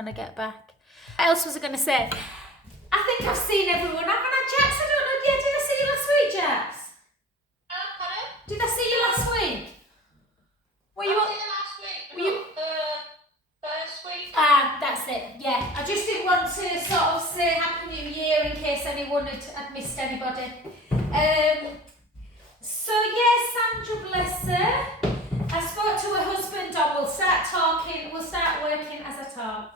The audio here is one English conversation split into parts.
when I get back. What else was I going to say? I think I've seen everyone, haven't I, Jax? I don't know. Yeah, did I see you last week, Jax? Pardon? Did I see you last week? Were you? I was here last week. Were you? First week. Ah, that's it. Yeah, I just didn't want to sort of say Happy New Year in case anyone had missed anybody. So yeah, Sandra, bless her. I spoke to her husband on. We'll start working as I talk.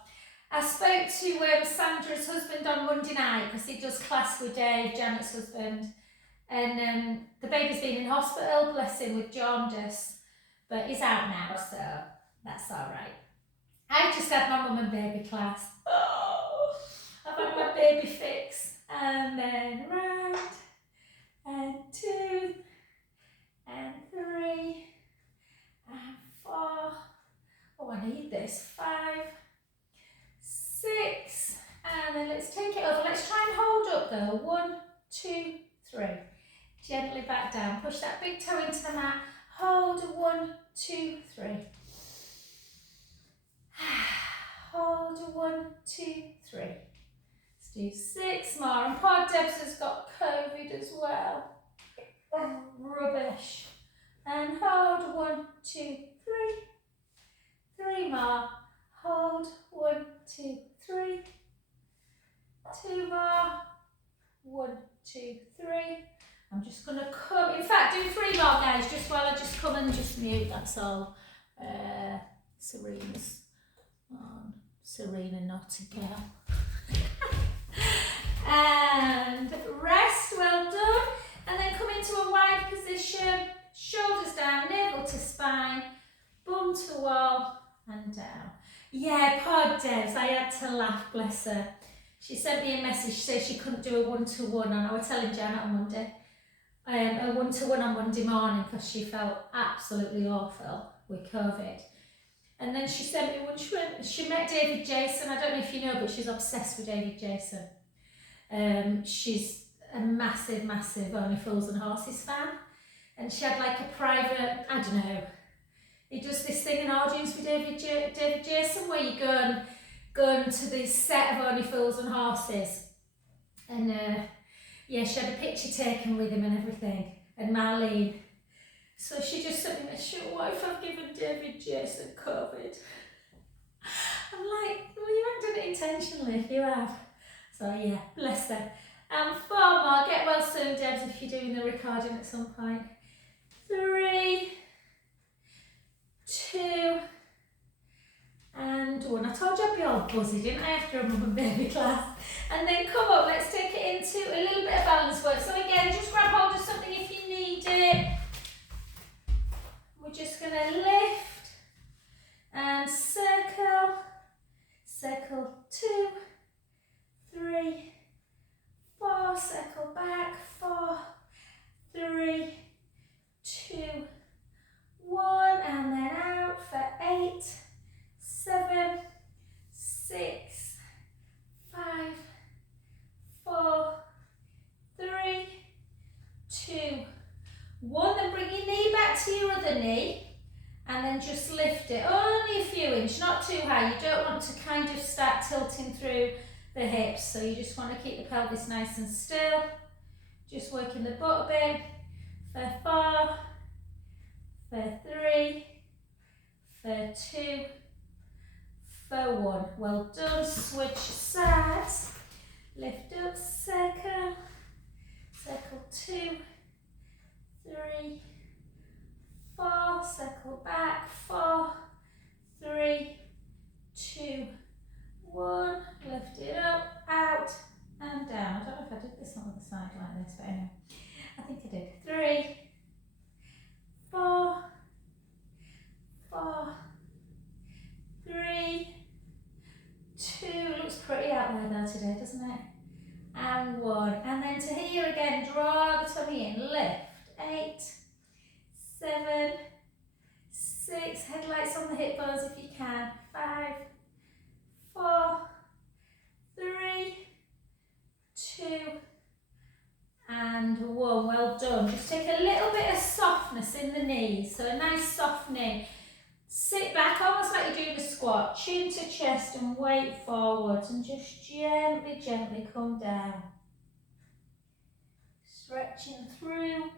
I spoke to Sandra's husband on Monday night because he does class with Dave, Janet's husband. And the baby's been in hospital, bless him, with jaundice. But he's out now, so that's all right. I've just had my mum and baby class. Oh, I've had my baby fix. And then round, and 2, and 3, and 4. Oh, I need this. 5, 6, and then let's take it over. Let's try and hold up though. 1, 2, 3. Gently back down. Push that big toe into the mat. Hold. 1, 2, 3. Hold. 1, 2, 3. Let's do 6 more. And poor Debs has got COVID as well. Oh, rubbish. And hold. 1, 2, 3. 3 more. Hold. 1, 2, 3. 2 more. 1, 2, 3. I'm just going to come. In fact, do 3 more, guys, just while I just come and just mute. That's all. Serena's on. Serena, naughty girl. And rest. Well done. And then come into a wide position. Shoulders down, navel to spine, bum to wall, and down. Yeah, poor Debs, I had to laugh, bless her. She sent me a message, saying she couldn't do a one-to-one, and I was telling Janet on Monday, a one-to-one on Monday morning because she felt absolutely awful with COVID. And then she sent me one, she met David Jason. I don't know if you know, but she's obsessed with David Jason. She's a massive, massive Only Fools and Horses fan. And she had like a private, I don't know, he does this thing in audience with David Jason where you go into this set of Only Fools and Horses. And yeah, she had a picture taken with him and everything, and Marlene. So she just sent me a shoot, what if I've given David Jason COVID? I'm like, well, you haven't done it intentionally if you have. So yeah, bless her. 4 more, get well soon, Debs, if you're doing the recording at some point. 3, 2, and 1. I told you I'd be all buzzy, didn't I, after a mum and baby class? And then come up, let's take it into a little bit of balance work. So again, just grab hold of something if you need it. We're just going to lift and circle, circle 2, 3, 4, circle back, 4, 3, 2, 1, and then out for 8, 7, 6, 5, 4, 3, 2, 1. Then bring your knee back to your other knee and then just lift it only a few inches, not too high. You don't want to kind of start tilting through the hips, so you just want to keep the pelvis nice and still. Just working the butt a bit. For 4, for 3, for 2, for 1. Well done. Switch sides. Lift up, circle, circle 2, 3, 4, circle back, 4, 3, 2, 1. Lift it up, out, and down. I don't know if I did this on the side like this, but anyway, I think I did. 3, 4, 4, 3, 2. Looks pretty out there though today, doesn't it? And 1. And then to here again, draw the tummy in, lift. 8, 7, 6. Headlights on the hip bones if you can. 5, 4, 3, 2, and 1. Well done. Just take a little bit of softness in the knees. So a nice soft knee. Sit back almost like you're doing a squat. Chin to chest some weight forwards and just gently, gently come down. Stretching through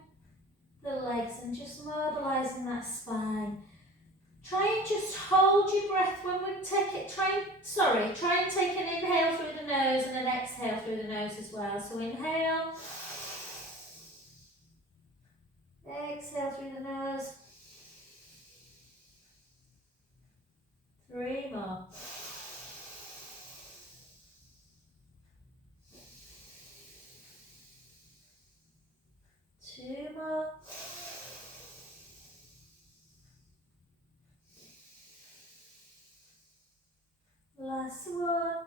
the legs and just mobilising that spine. Try and just hold your breath when we take it. Try and take an inhale through the nose and an exhale through the nose as well. So inhale, exhale through the nose. 3 more. 2 more. Last one.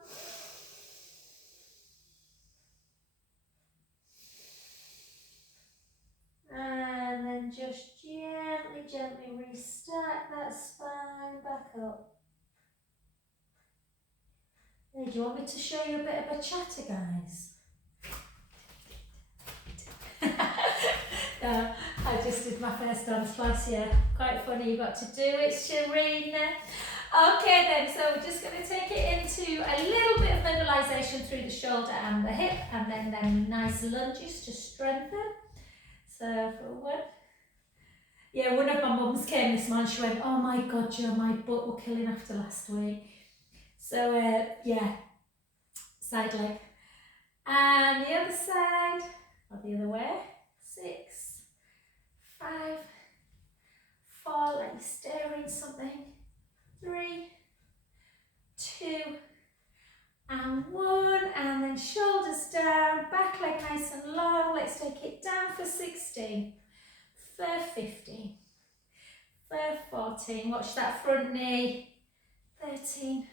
And then just gently, gently restack that spine back up. Hey, do you want me to show you a bit of a chatter, guys? No, I just did my first dance class, yeah. Quite funny, you got to do it, Sharina. Okay then, so we're just going to take it into a little bit of mobilisation through the shoulder and the hip, and then them nice lunges to strengthen. So forward. Yeah, one of my mums came this morning, she went, oh my God, Jo, my butt were killing after last week. So yeah, side leg. And the other side, or the other way. 6, 5, 4, like you're stirring something. 3, 2, and 1, and then shoulders down, back leg nice and long. Let's take it down for 16, for 15, for 14. Watch that front knee. 13.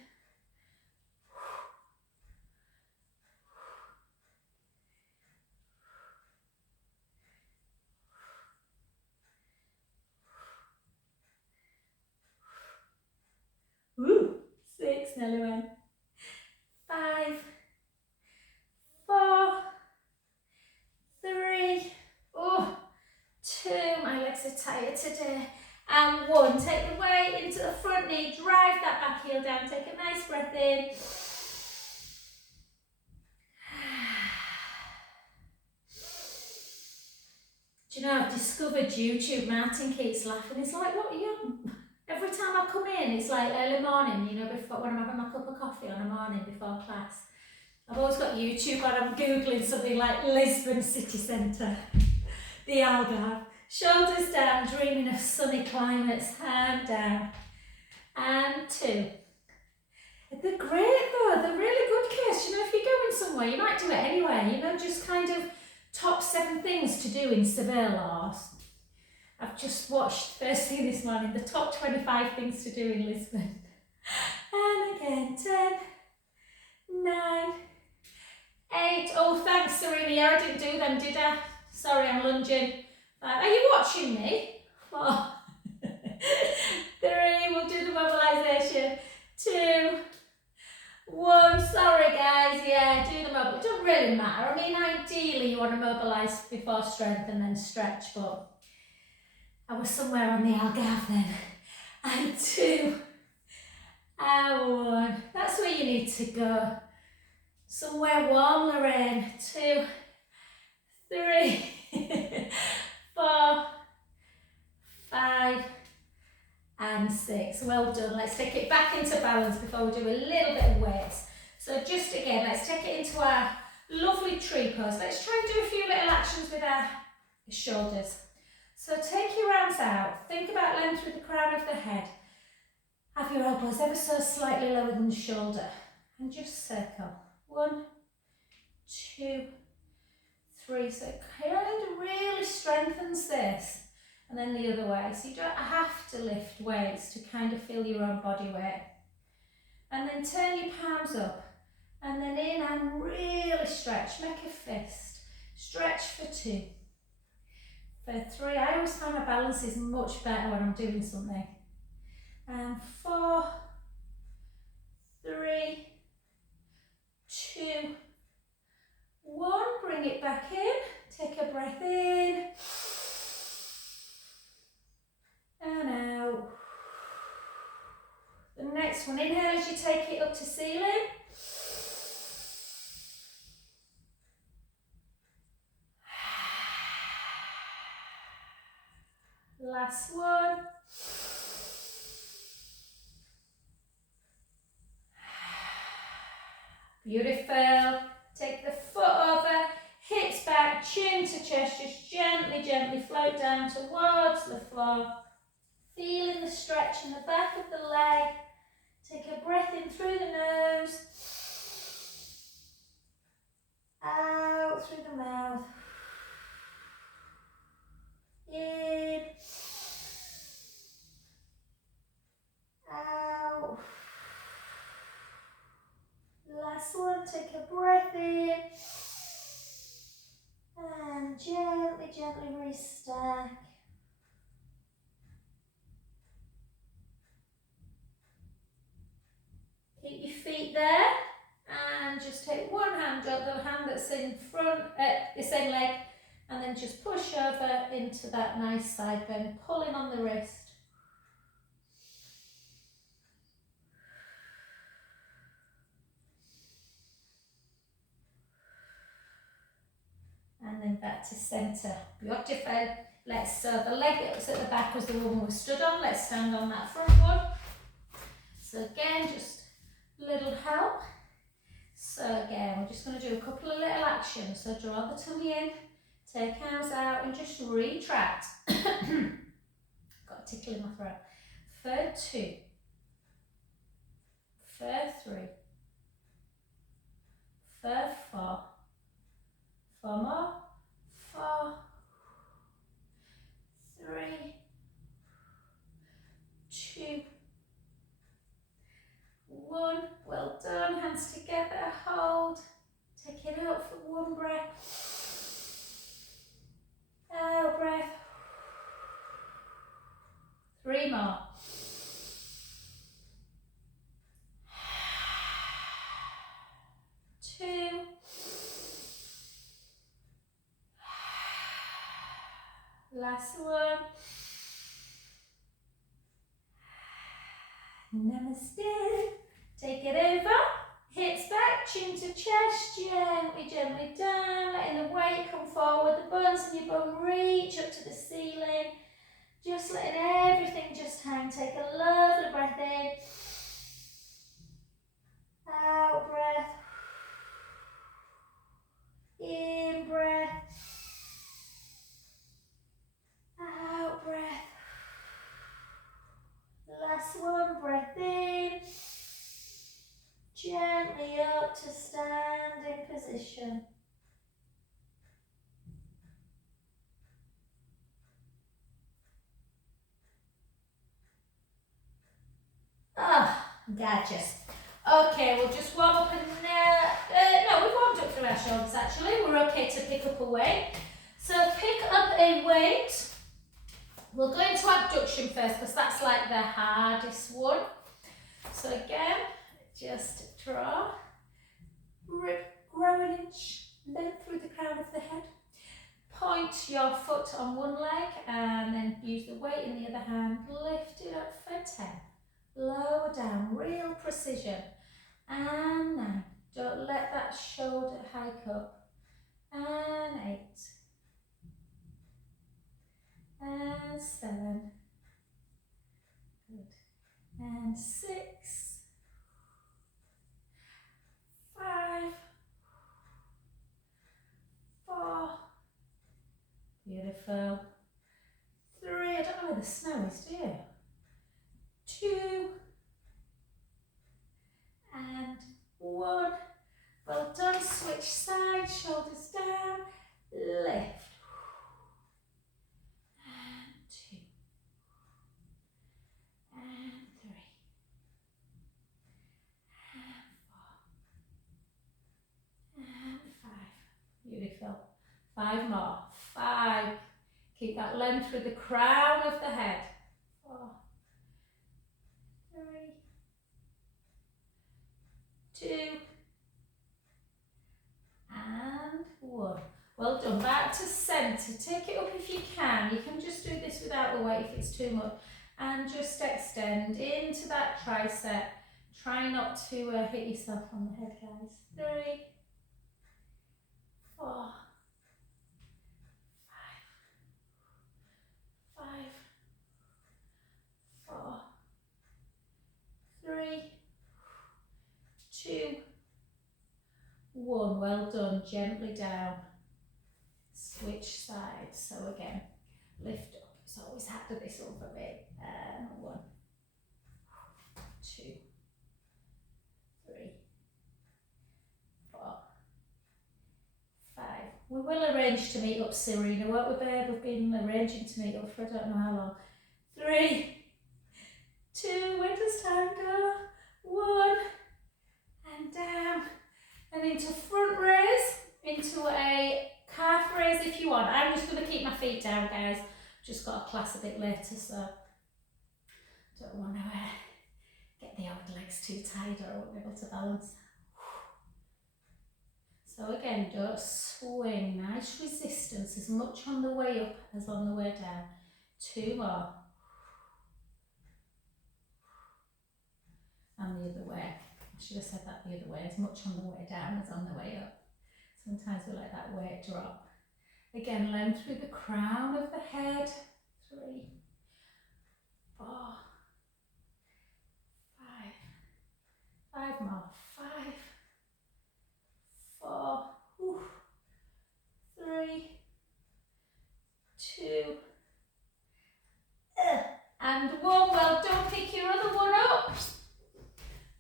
Woo! 6, nearly went. 5, 4, 3, 2, my legs are tired today, and 1. Take the weight into the front knee, drive that back heel down, take a nice breath in. Do you know, I've discovered YouTube. Martin keeps laughing. It's like, what are you? Every time I come in, it's like early morning, you know, before when I'm having my cup of coffee on a morning before class. I've always got YouTube on. I'm Googling something like Lisbon city centre, the Algarve. Shoulders down, dreaming of sunny climates, hand down. And 2. They're great though, they're really good, Kiss. You know, if you're going somewhere, you might do it anyway, you know, just kind of top 7 things to do in Seville, or I've just watched first thing this morning, the top 25 things to do in Lisbon. And again, 10, 9, 8. Oh, thanks, Serena. Yeah, I didn't do them, did I? Sorry, I'm lunging. 5. Are you watching me? 4, 3. We'll do the mobilisation. 2, 1. Sorry, guys. Yeah, do the mobilise. It doesn't really matter. I mean, ideally, you want to mobilise before strength and then stretch, but I was somewhere on the Algarve then. And 2, and 1. That's where you need to go. Somewhere warm, Lorraine. 2, 3, 4, 5, and 6. Well done. Let's take it back into balance before we do a little bit of weights. So just again, let's take it into our lovely tree pose. Let's try and do a few little actions with our shoulders. So take your arms out. Think about length with the crown of the head. Have your elbows ever so slightly lower than the shoulder. And just circle. 1, 2, 3. So it kind of really strengthens this. And then the other way. So you don't have to lift weights to kind of feel your own body weight. And then turn your palms up. And then in and really stretch. Make a fist. Stretch for 2. For 3. I always find my balance is much better when I'm doing something. And 4, 3, 2, 1. Bring it back in. Take a breath in. And out. The next one, inhale as you take it up to 6. Last one. Beautiful. Take the foot over, hips back, chin to chest, just gently, gently float down towards the floor. Feeling the stretch in the back of the leg. Take a breath in through the nose. Out through the mouth. In. Out. Last one, take a breath in. And gently, gently restack. Keep your feet there. And just take one hand, drop the hand that's in front, the same leg, and then just push over into that nice side bend, pulling on the wrist. And then back to centre. Beautiful. So the leg that was at the back was the one we stood on. Let's stand on that front one. So again, just a little help. So again, we're just going to do a couple of little actions. So draw the tummy in, take arms out and just retract. Got a tickle in my throat. Third 2. Third 3. Third 4. 4 more. 4. 3. 2. 1. Well done. Hands together. Hold. Take it out for one breath. Out breath. 3 more. 2. Last one. Namaste. Take it over. Hips back, chin to chest, gently, gently down, letting the weight come forward, the bones in your bum reach up to the ceiling. Just letting everything just hang. Take a lovely breath in. Out breath. In breath. Out breath. Last one, breath in. Gently up to standing position. Ah, gorgeous. Okay, we'll just warm up and no, we've warmed up through our shoulders actually. We're okay to pick up a weight. So pick up a weight. We'll go into abduction first because that's like the hardest one. So again, just draw, grow an inch length through the crown of the head. Point your foot on one leg and then use the weight in the other hand. Lift it up for 10. Lower down, real precision. And 9. Don't let that shoulder hike up. And 8. And 7. Good. And 6. 5. 4. Beautiful. 3. I don't know where the snow is, do you? 2. And 1. Well done. Switch sides, shoulders down. Lift. And 2. And 3. And 4. And 5. Beautiful. 5 more. 5. Keep that length through the crown of the head. 4. 3. 2. And 1. Well done. Back to centre. Take it up if you can. You can just do this without the weight if it's too much. And just extend into that tricep. Try not to hit yourself on the head, guys. 3. 4. 5. 5. one, well done, gently down, switch sides. So again, lift up, it's always had to this over me, 1, 2, 3, 4, 5. We will arrange to meet up, Serena, won't we, babe? We've been arranging to meet up for I don't know how long. 3, 2, where does time go? 1, and down, and into front raise, into a calf raise if you want. I'm just going to keep my feet down, guys. Just got a class a bit later, so don't want to get the old legs too tight or I won't be able to balance. So again, don't swing. Nice resistance, as much on the way up as on the way down. 2 more. And the other way. I should have said that the other way, as much on the way down as on the way up. Sometimes we let that weight drop. Again, length through the crown of the head. 3, 4, 5. 5 more. 5, 4, 3, 2, and 1. Well done. Pick your other one up.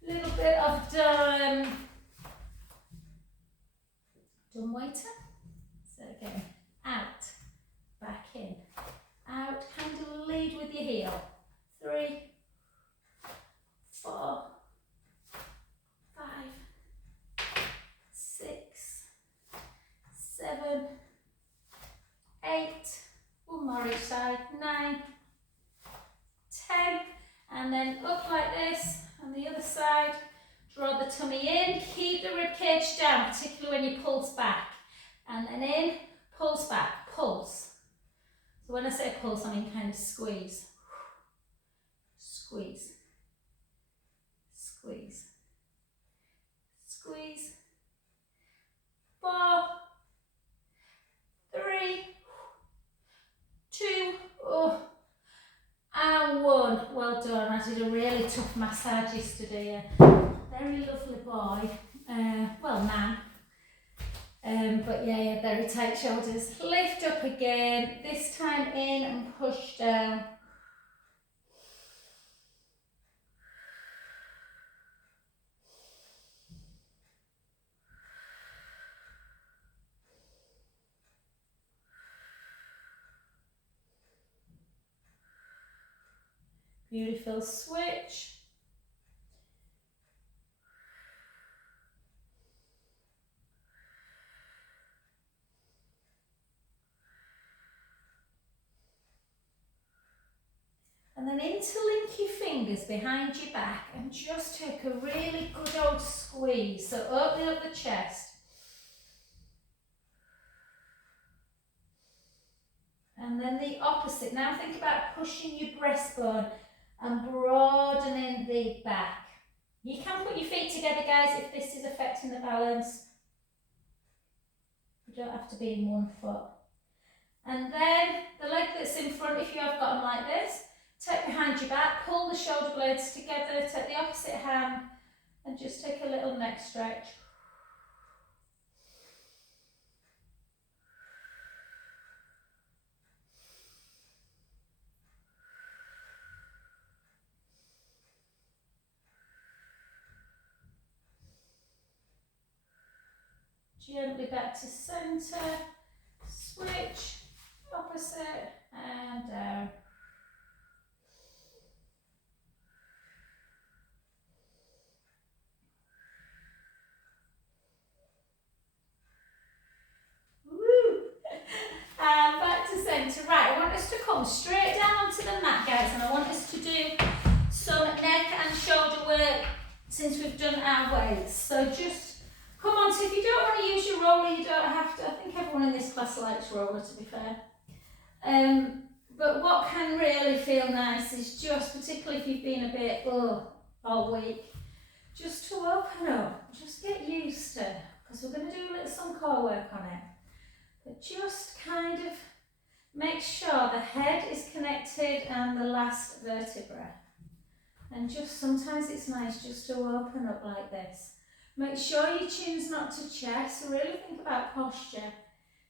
Little bit of dumb waiter. So again, out, back in, out, kind of lead with your heel. 3, 4, 5, 6, 7, 8, 1 more each side, 9, 10, and then up like this, on the other side, draw the tummy in, keep the rib cage down, particularly when you pulse back, and then in, pulse back, pulse. So when I say pulse, I mean kind of squeeze, squeeze, squeeze, squeeze. 4, 3, 2, and 1. Well done. I did a really tough massage yesterday. Very lovely boy, well, man. But yeah, very tight shoulders. Lift up again, this time in and push down. Beautiful switch. And then interlink your fingers behind your back and just take a really good old squeeze. So opening up the chest. And then the opposite. Now think about pushing your breastbone and broadening the back. You can put your feet together, guys, if this is affecting the balance. You don't have to be in one foot. And then the leg that's in front, if you have got them like this, take behind your back, pull the shoulder blades together, take the opposite hand and just take a little neck stretch. Gently back to centre, switch, opposite and down. Woo! And back to centre. Right, I want us to come straight down onto the mat, guys, and I want us to do some neck and shoulder work since we've done our weights. So just come on, so if you don't want to use your roller, you don't have to. I think everyone in this class likes roller, to be fair. But what can really feel nice is just, particularly if you've been a bit all week, just to open up, just get used to, because we're going to do a little some core work on it. But just kind of make sure the head is connected and the last vertebra. And just sometimes it's nice just to open up like this. Make sure your chin's not to chest, so really think about posture.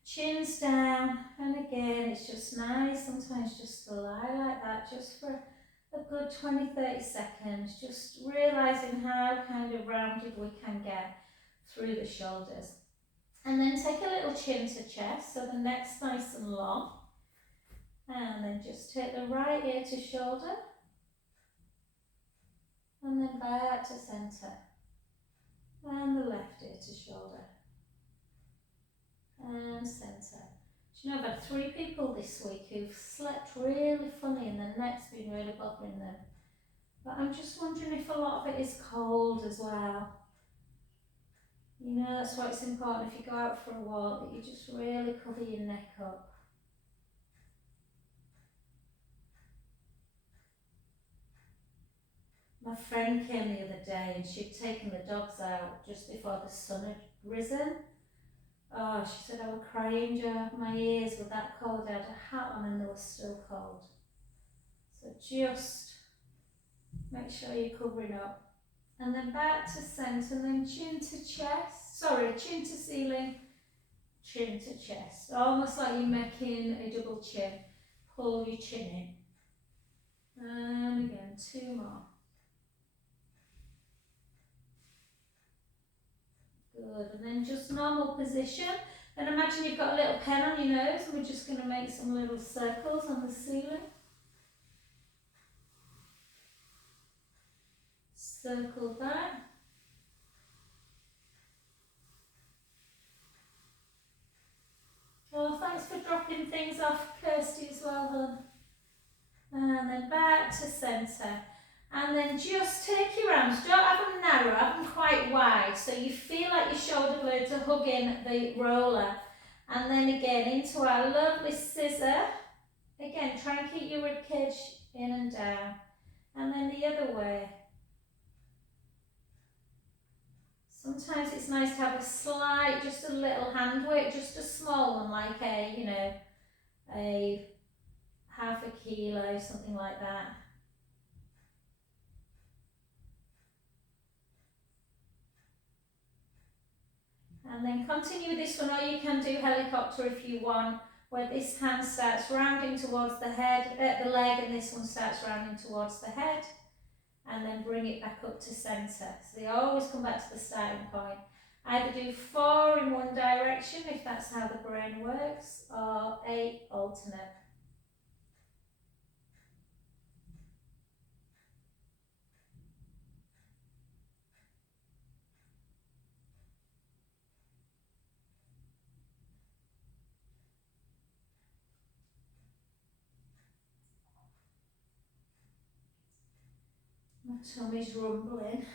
Chin's down, and again, it's just nice sometimes just to lie like that, just for a good 20-30 seconds, just realising how kind of rounded we can get through the shoulders. And then take a little chin to chest, so the neck's nice and long. And then just take the right ear to shoulder, and then back to centre. And the left ear to shoulder. And centre. Do you know, I've had 3 people this week who've slept really funny and their neck's been really bothering them. But I'm just wondering if a lot of it is cold as well. You know, that's why it's important if you go out for a walk that you just really cover your neck up. My friend came the other day and she'd taken the dogs out just before the sun had risen. Oh, she said I was crying, Jo. My ears were that cold. I had a hat on and they were still cold. So just make sure you're covering up. And then back to centre, and then chin to chest. Sorry, chin to ceiling, chin to chest. Almost like you're making a double chin. Pull your chin in. And again, 2 more. Good, and then just normal position. And imagine you've got a little pen on your nose and we're just going to make some little circles on the ceiling. Circle that. Oh, thanks for dropping things off, Kirsty, as well, hon. And then back to centre. And then just take your arms, don't have them narrow, have them quite wide, so you feel like your shoulder blades are hugging the roller. And then again, into our lovely scissor. Again, try and keep your ribcage in and down. And then the other way. Sometimes it's nice to have a slight, just a little hand weight, just a small one, like a, you know, a half a kilo, something like that. And then continue with this one, or you can do helicopter if you want, where this hand starts rounding towards the head, the leg, and this one starts rounding towards the head. And then bring it back up to centre. So they always come back to the starting point. Either do 4 in one direction, if that's how the brain works, or 8 alternate. My tummy's rumbling.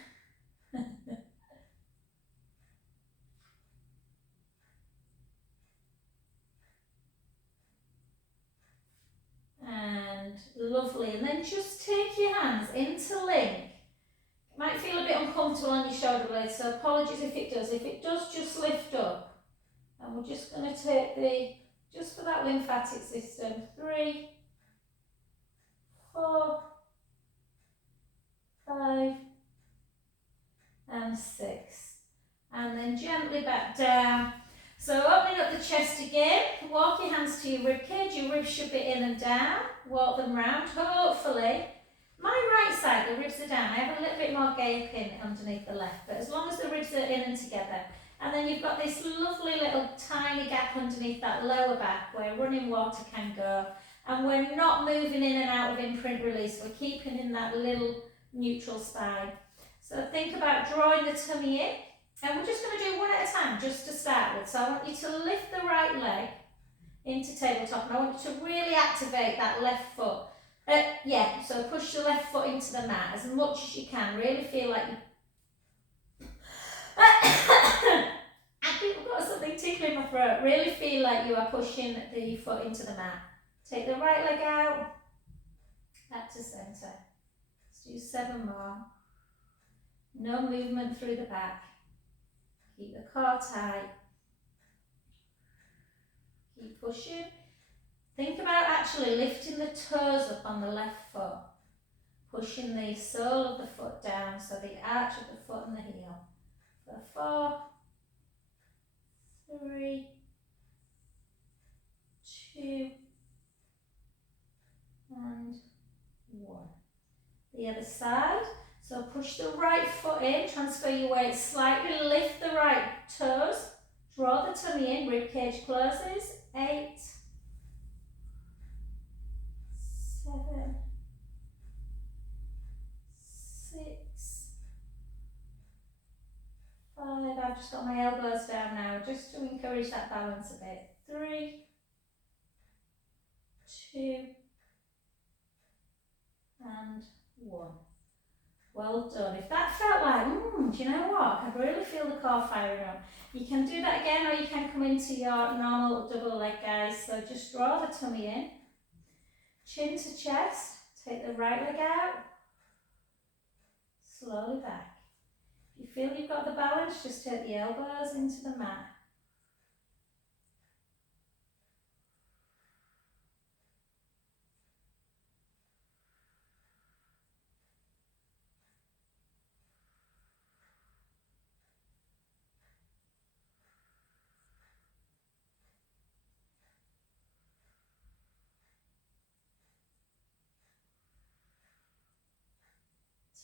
And lovely. And then just take your hands into link. It might feel a bit uncomfortable on your shoulder blades, so apologies if it does. If it does, just lift up. And we're just going to take just for that lymphatic system, 3, 4, 5, and 6. And then gently back down. So opening up the chest again, walk your hands to your ribcage, your ribs should be in and down, walk them round, hopefully. My right side, the ribs are down, I have a little bit more gaping underneath the left, but as long as the ribs are in and together. And then you've got this lovely little tiny gap underneath that lower back where running water can go. And we're not moving in and out of imprint release, we're keeping in that little neutral spine. So think about drawing the tummy in, and we're just going to do one at a time just to start with. So I want you to lift the right leg into tabletop, and I want you to really activate that left foot. So push the left foot into the mat as much as you can. Really feel like you... I think I've got something tickling my throat. Really feel like you are pushing the foot into the mat. Take the right leg out, back to centre. Let's do 7 more. No movement through the back. Keep the core tight. Keep pushing. Think about actually lifting the toes up on the left foot. Pushing the sole of the foot down, so the arch of the foot and the heel. For side. So push the right foot in, transfer your weight slightly, lift the right toes, draw the tummy in, rib cage closes. 8, 7, 6, 5. I've just got my elbows down now, just to encourage that balance a bit. 3, 2, and 1. Well done. If that felt like, do you know what? I really feel the core firing up. You can do that again, or you can come into your normal double leg, guys. So just draw the tummy in, chin to chest, take the right leg out, slowly back. If you feel you've got the balance, just take the elbows into the mat.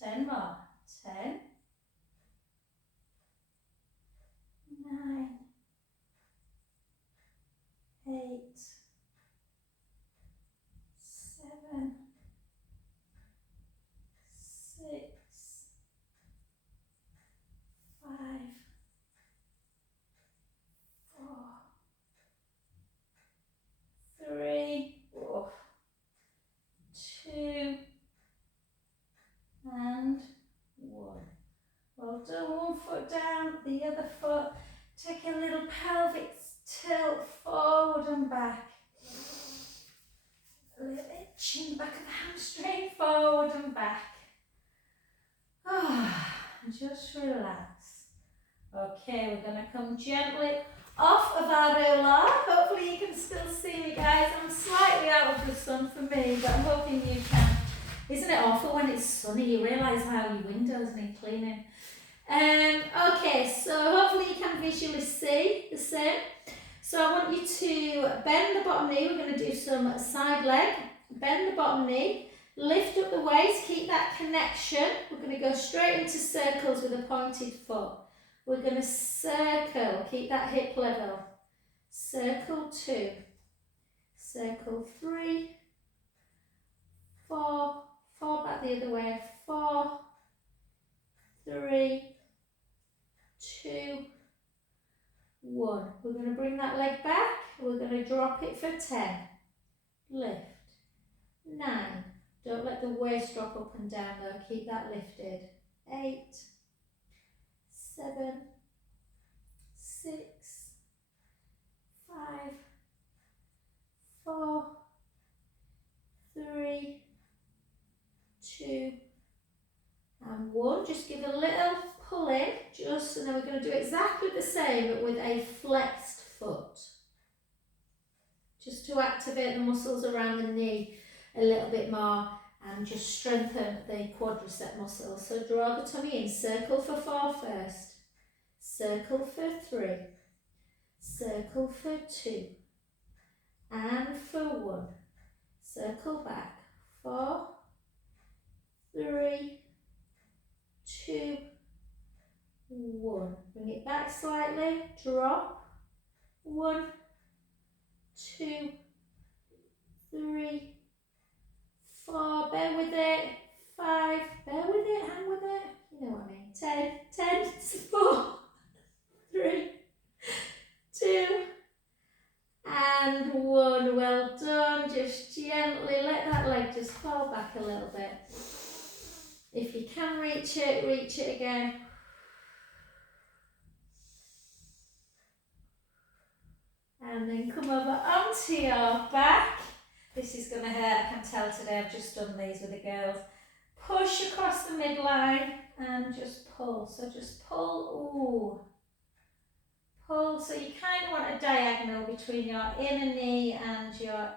Ten more. 10, 9, 8, 7, 6, 5, 4, 3, 2, and 1. Well done. One foot down, the other foot. Take a little pelvic tilt forward and back. A little itch in the back of the hamstring, forward and back. And just relax. Okay, we're going to come gently off of our roller. Hopefully you can still see me, guys. I'm slightly out of the sun for me, but I'm hoping you can. Isn't it awful when it's sunny? You realise how your windows need cleaning. Okay, so hopefully you can visually see the same. So I want you to bend the bottom knee. We're going to do some side leg. Bend the bottom knee. Lift up the waist. Keep that connection. We're going to go straight into circles with a pointed foot. We're going to circle. Keep that hip level. Circle 2. Circle 3. 4. 4 back the other way. 4. 3. 2, 1. We're going to bring that leg back. We're going to drop it for 10. Lift. 9. Don't let the waist drop up and down though. Keep that lifted. 8, 7, 6, 5, 4, 3, 2, and 1. Just give a little pull in, and then we're going to do exactly the same but with a flexed foot. Just to activate the muscles around the knee a little bit more and just strengthen the quadricep muscles. So draw the tummy in, circle for 4 first, circle for 3, circle for 2, and for 1. Circle back, 4, 3, 2, 1. Bring it back slightly, drop, 1, 2, 3, 4, bear with it, 5, bear with it, hang with it, you know what I mean, 10, 4, 3, 2, and 1. Well done. Just gently let that leg just fall back a little bit. If you can reach it again. And then come over onto your back. This is going to hurt, I can tell today. I've just done these with the girls. Push across the midline and just pull. So just pull, pull. So you kind of want a diagonal between your inner knee and your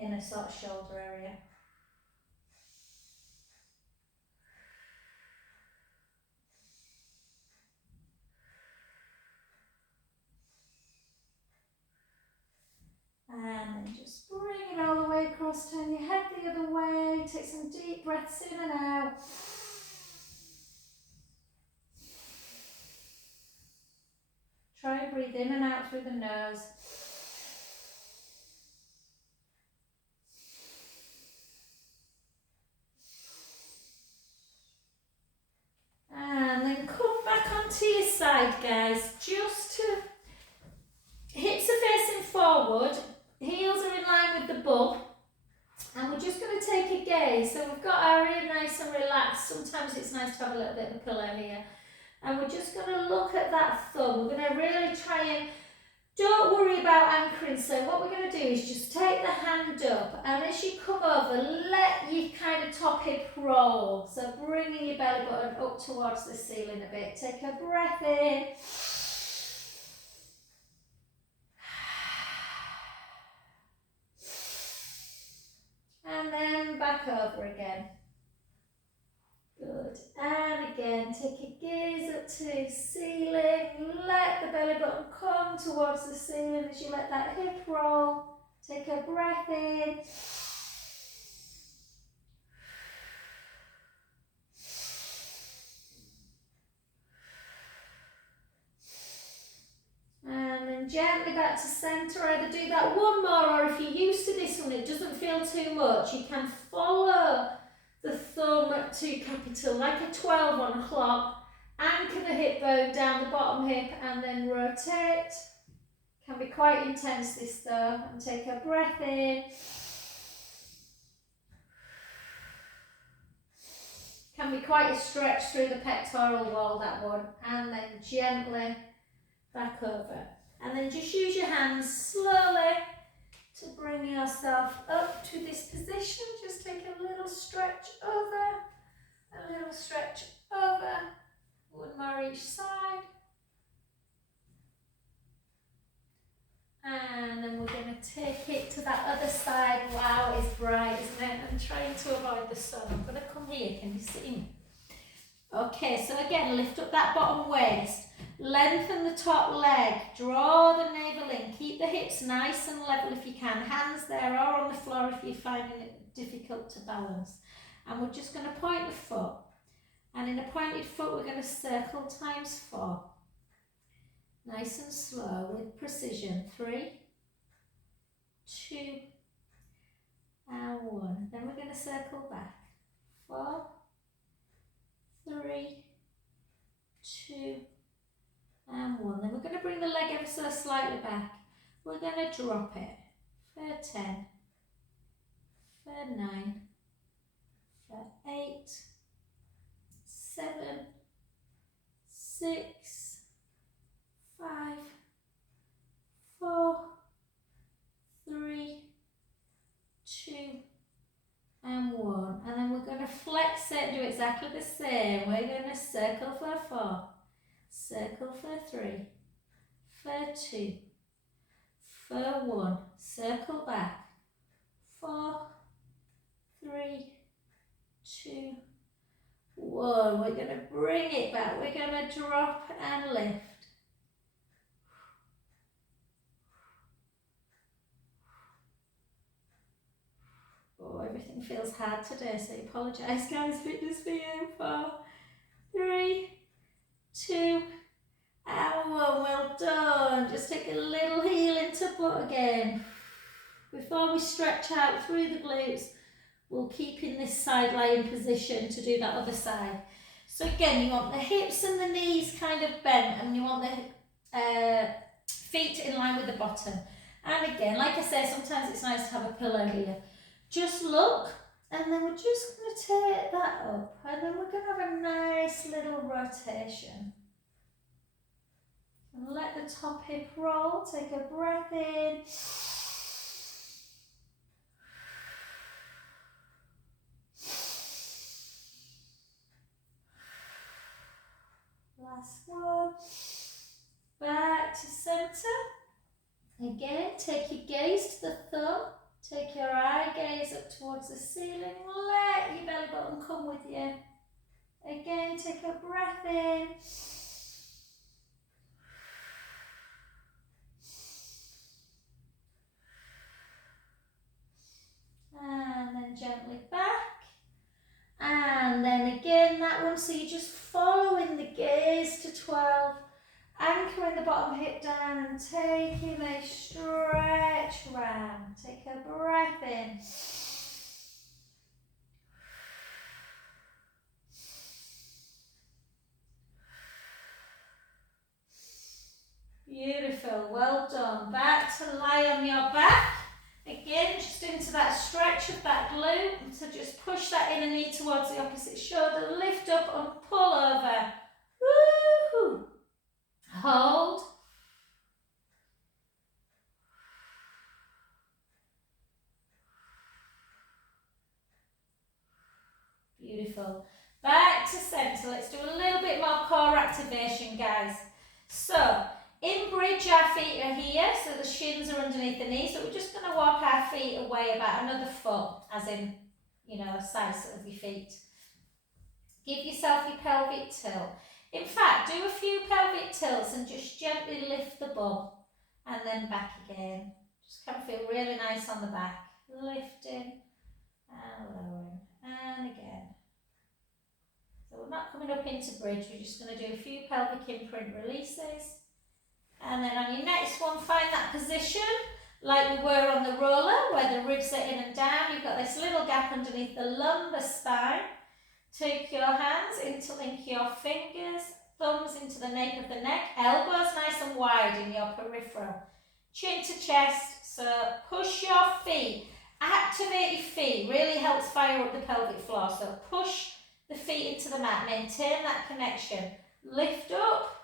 inner sort of shoulder area. And then just bring it all the way across, turn your head the other way, take some deep breaths in and out. Try and breathe in and out through the nose. And then come back onto your side, guys. Just to, hips are facing forward, heels are in line with the bum. And we're just going to take a gaze. So we've got our ear nice and relaxed. Sometimes it's nice to have a little bit of a pillow here. And we're just going to look at that thumb. We're going to really try and, don't worry about anchoring. So what we're going to do is just take the hand up, and as you come over, let your kind of top hip roll. So bringing your belly button up towards the ceiling a bit. Take a breath in. And then back over again. Good. And again, take a gaze up to ceiling. Let the belly button come towards the ceiling as you let that hip roll. Take a breath in. And then gently back to centre. Either do that one more, or if you're used to this one, it doesn't feel too much, you can follow the thumb to capital like a 12 on a clock. Anchor the hip bone down the bottom hip and then rotate. Can be quite intense this though. And take a breath in. Can be quite a stretch through the pectoral wall, that one. And then gently back over. And then just use your hands slowly to bring yourself up to this position. Just take a little stretch over, a little stretch over. One more each side. And then we're going to take it to that other side. Wow, it's bright, isn't it? I'm trying to avoid the sun. I'm going to come here. Can you see me? Okay, so again, lift up that bottom waist. Lengthen the top leg. Draw the navel in. Keep the hips nice and level if you can. Hands there or on the floor if you're finding it difficult to balance. And we're just going to point the foot. And in a pointed foot, we're going to circle times 4. Nice and slow with precision. 3, 2, and 1. Then we're going to circle back. 4, 3, 2, and 1. Then we're going to bring the leg ever so slightly back. We're going to drop it for 10, for 9, for 8, 7, 6, 5, 4, 3, 2, and 1. And then we're going to flex it and do exactly the same. We're going to circle for 4, circle for 3, for 2, for 1, circle back, 4, 3, 2, 1. We're going to bring it back. We're going to drop and lift. Oh, everything feels hard today, so I apologise, guys. Fitness for you. 4, 3, 2, and 1. Well done. Just take a little heel into butt again. Before we stretch out through the glutes, we'll keep in this side lying position to do that other side. So again, you want the hips and the knees kind of bent, and you want the feet in line with the bottom. And again, like I say, sometimes it's nice to have a pillow here. Just look, and then we're just going to take that up, and then we're going to have a nice little rotation. And let the top hip roll. Take a breath in. Last one. Back to centre. Again, take your gaze to the thumb. Take your eye gaze up towards the ceiling. Let your belly button come with you. Again, take a breath in. And then gently back. bottom, so you're just following the gaze to 12. Anchoring the bottom hip down and taking a stretch round. Take a breath in. Beautiful, well done. Back to lie on your back. Again, just into that stretch of that glute. So just push that inner knee towards the opposite shoulder. Lift up and pull over. Woo-hoo. Hold. Beautiful. Back to centre. Let's do a little bit more core activation, guys. So, in bridge, our feet are here, so the shins are underneath the knees. So we're just going to walk our feet away about another foot, as in, you know, the size of your feet. Give yourself your pelvic tilt. In fact, do a few pelvic tilts and just gently lift the bum and then back again. Just can feel really nice on the back. Lifting and lowering and again. So we're not coming up into bridge, we're just going to do a few pelvic imprint releases. And then on your next one, find that position like we were on the roller, where the ribs are in and down. You've got this little gap underneath the lumbar spine. Take your hands, interlink your fingers, thumbs into the nape of the neck, elbows nice and wide in your peripheral. Chin to chest, so push your feet, activate your feet, really helps fire up the pelvic floor. So push the feet into the mat, maintain that connection. Lift up,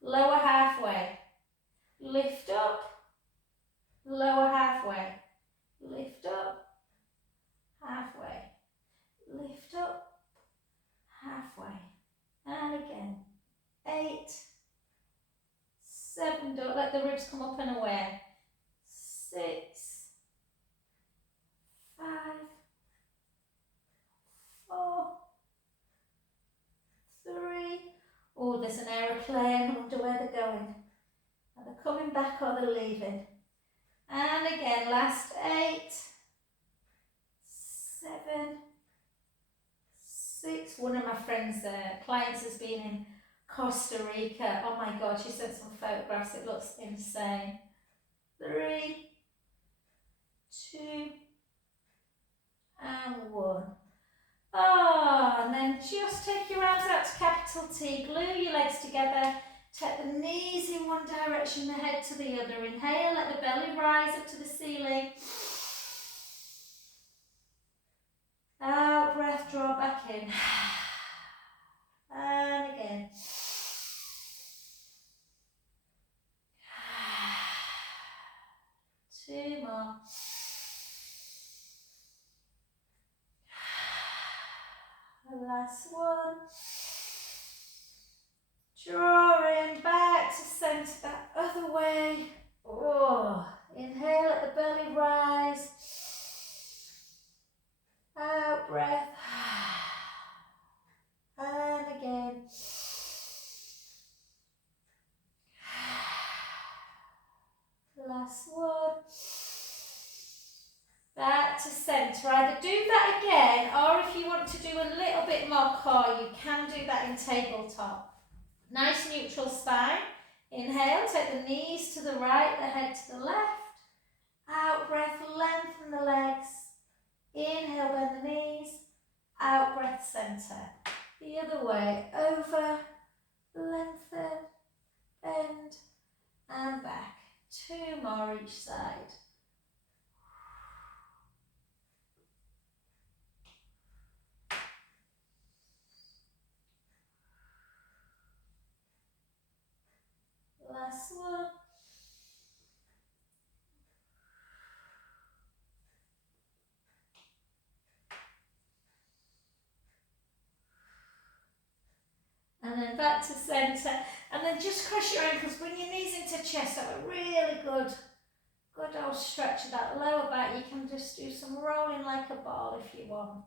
lower halfway. Lift up, lower halfway. Lift up, halfway. Lift up, halfway. And again. 8, 7, don't let the ribs come up and away. 6, 5, 4, 3. Oh, there's an aeroplane. I wonder where they're going. Are they coming back or they're leaving? And again, last 8, 7, 6. One of my friends' clients has been in Costa Rica. Oh my God, she sent some photographs. It looks insane. 3, 2, and 1. Oh, and then just take your arms out to capital T. Glue your legs together. Take the knees in one direction, the head to the other. Inhale, let the belly rise up to the ceiling. Out, breath, draw back in. And again. Two more. The last one. Drawing back to centre that other way. Oh, inhale, let the belly rise. Out, breath. And again. Last one. Back to centre. Either do that again, or if you want to do a little bit more core, you can do that in tabletop. Nice neutral spine. Inhale, take the knees to the right, the head to the left. Out, breath, lengthen the legs. Inhale, bend the knees. Out, breath, centre. The other way, over, lengthen, bend, and back. 2 more each side. Last one. And then back to centre. And then just cross your ankles, bring your knees into chest. Have a really good old stretch of that lower back. You can just do some rolling like a ball if you want.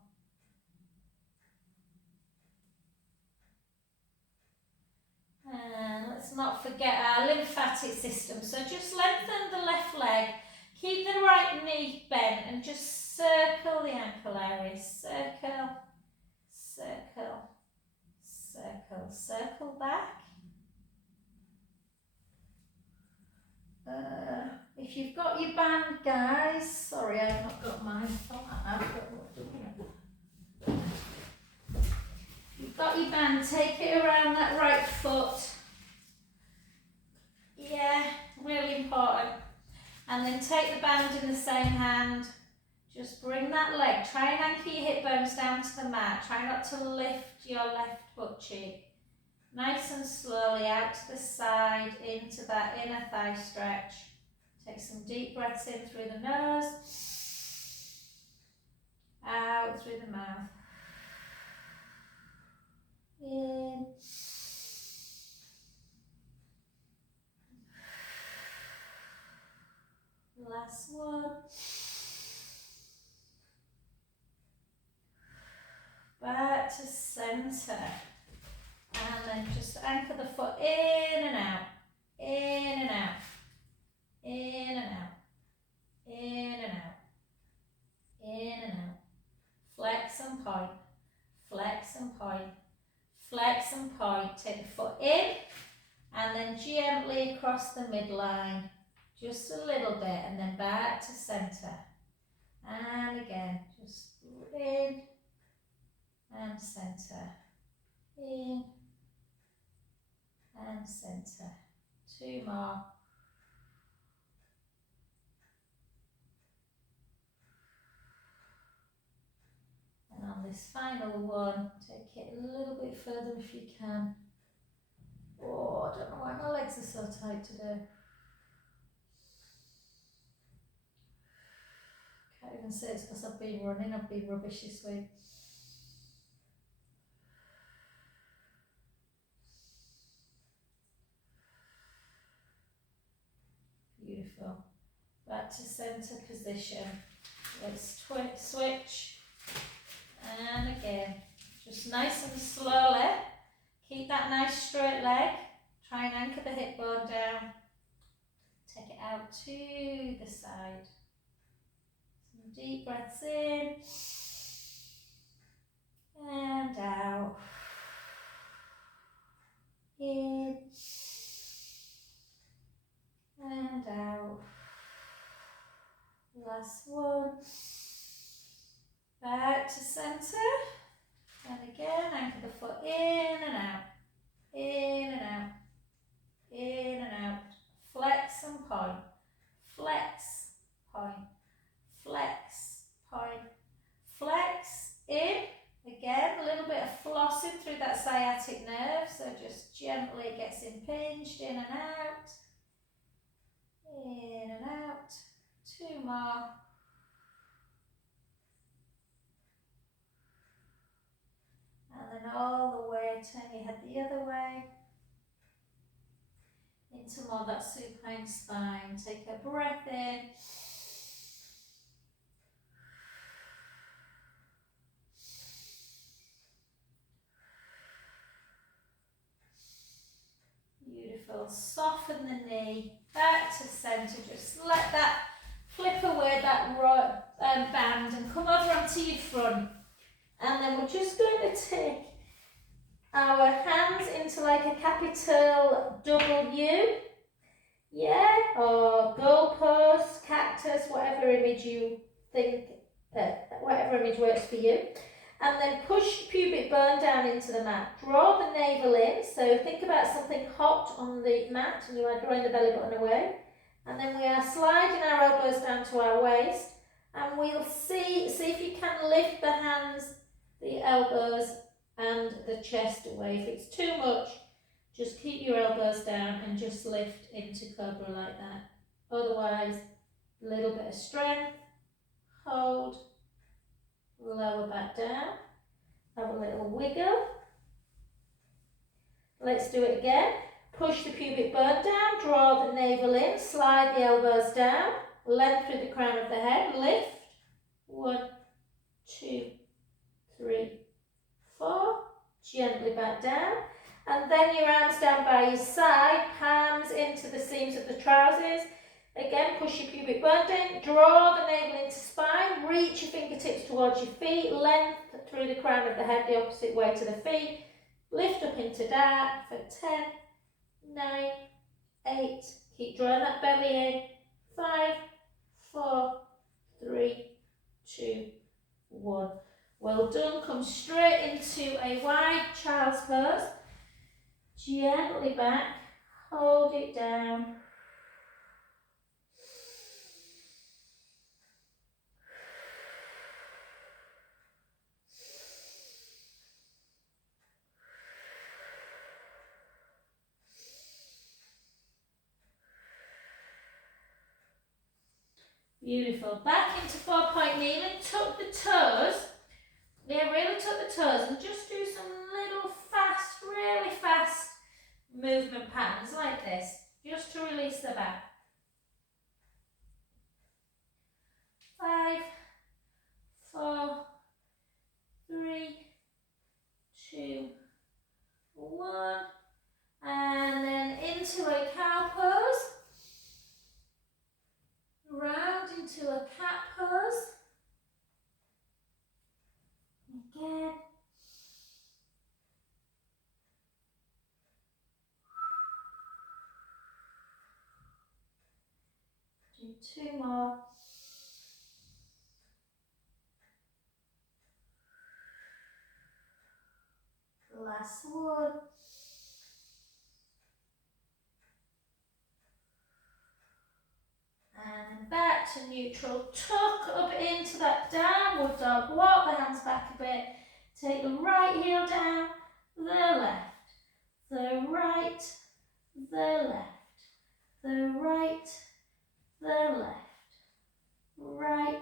And let's not forget our lymphatic system. So just lengthen the left leg, keep the right knee bent and just circle the ankle area. Circle, circle, Circle, circle back. If you've got your band, guys, sorry I've not got mine. If you've got your band, take it around that right foot. Yeah, really important. And then take the band in the same hand. Just bring that leg. Try and anchor your hip bones down to the mat. Try not to lift your left butt cheek. Nice and slowly out to the side into that inner thigh stretch. Take some deep breaths in through the nose, out through the mouth. In. Last one. Back to centre. And then just anchor the foot in and out, in and out, in and out, in and out, in and out. Flex and point, flex and point, flex and point. Take the foot in and then gently across the midline, just a little bit, and then back to centre. And again, just in and centre, in and centre. Two more. And on this final one, take it a little bit further if you can. Oh, I don't know why my legs are so tight today. Can't even say it's because I've been running, I've been rubbish this week. Beautiful. Back to centre position. Let's switch. And again, just nice and slowly. Keep that nice straight leg. Try and anchor the hip bone down. Take it out to the side. Some deep breaths in. And out. In. And out. Last one. Back to centre. And again, anchor the foot in and out. In and out. In and out. Flex and point. Flex, point. Flex, point. Flex, in. Again, a little bit of flossing through that sciatic nerve. So just gently it gets impinged in and out. In and out. Two more. And then all the way, turn your head the other way. Into more of that supine spine. Take a breath in. Beautiful. Soften the knee. Back to centre. Just let that flip away that band and come over onto your front. And then we're just going to take our hands into like a capital W. Yeah, or goalpost, cactus, whatever image you think, whatever image works for you. And then push pubic bone down into the mat. Draw the navel in, so think about something hot on the mat and you are drawing the belly button away. And then we are sliding our elbows down to our waist, and we'll see if you can lift the hands, the elbows and the chest away. If it's too much, just keep your elbows down and just lift into cobra like that. Otherwise, a little bit of strength, hold, lower back down, have a little wiggle. Let's do it again. Push the pubic bone down, draw the navel in, slide the elbows down, length through the crown of the head, lift. 1, 2, 3, 4. Gently back down. And then your arms down by your side, palms into the seams of the trousers. Again, push your pubic bone in, draw the navel into spine, reach your fingertips towards your feet, length through the crown of the head the opposite way to the feet. Lift up into dark for 10, 9, 8. Keep drawing that belly in. 5, 4, 3, 2, 1. Well done. Come straight into a wide child's pose. Gently back. Hold it down. Beautiful. Back into 4-point kneeling. Tuck the toes. Yeah, really tuck the toes and just do some little fast, really fast movement patterns like this, just to release the back. 5, 4, 3, 2, 1. And then into a cow pose. Round into a cat pose. Again. Do 2 more. Last one. And back to neutral. Tuck up into that downward dog. Walk the hands back a bit. Take the right heel down, the left, the right, the left, the right, the left, right,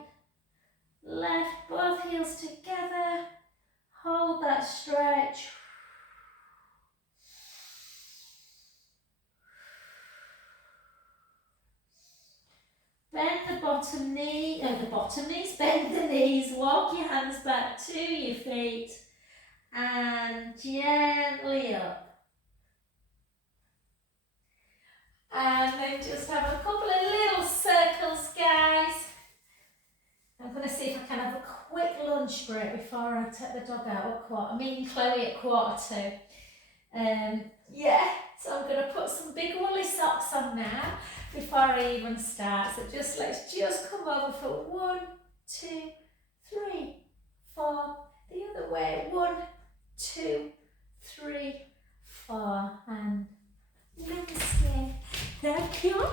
left. Both heels together. Hold that stretch. Bend the bottom knee, bend the knees, walk your hands back to your feet and gently up. And then just have a couple of little circles, guys. I'm going to see if I can have a quick lunch break before I take the dog out at me and Chloe at 1:45. Yeah, so I'm going to put some big woolly socks on now before I even start. So let's just come over for 1, 2, 3, 4. The other way. 1, 2, 3, 4. And namaste. Thank you.